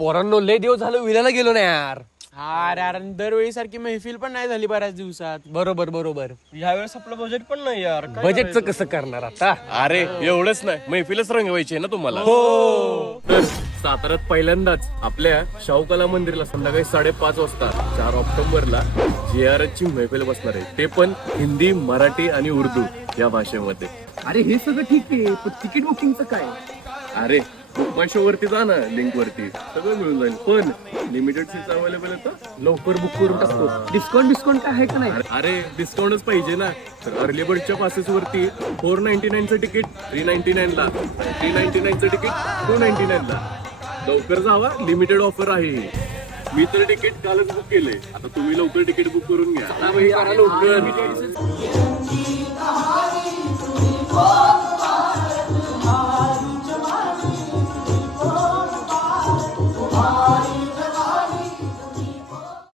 पोरांनो लय दिवस झालं विल्याला गेलो ना यार. अरे दरवेळी सारखी महफिल पण नाही झाली बऱ्याच दिवसात. बरोबर बरोबर. यावेळेस आपलं बजेट पण नाही यार. बजेटचं कसं करणार आता? अरे एवढंच नाही, मैफिलच रंगवायची आहे ना तुम्हाला. तर साताऱ्यात पहिल्यांदाच आपल्या शाहू कला मंदिरला संध्याकाळी 5:30 वाजता 4 ऑक्टोबरला JRH ची मैफिल बसणार आहे. ते पण हिंदी, मराठी आणि उर्दू या भाषेमध्ये. अरे हे सगळं ठीक आहे, पण तिकीट बुकिंगचं काय? अरे बुक माय शो वरती जा ना, लिंक वरती सगळं मिळून जाईल. पण लिमिटेड सीट अवेलेबल आहे, लवकर बुक करून टाकतो. डिस्काउंट काय आहे का नाही? अरे डिस्काउंटच पाहिजे ना. तर अर्ली बर्डच्या पासेस वरती 499चं तिकीट 399 ला, 399चं तिकीट 299 ला. लवकर जावा, लिमिटेड ऑफर आहे. मी तर तिकीट कालच बुक केलंय. आता तुम्ही लवकर तिकीट बुक करून घ्या. चला बाई, करा लवकर.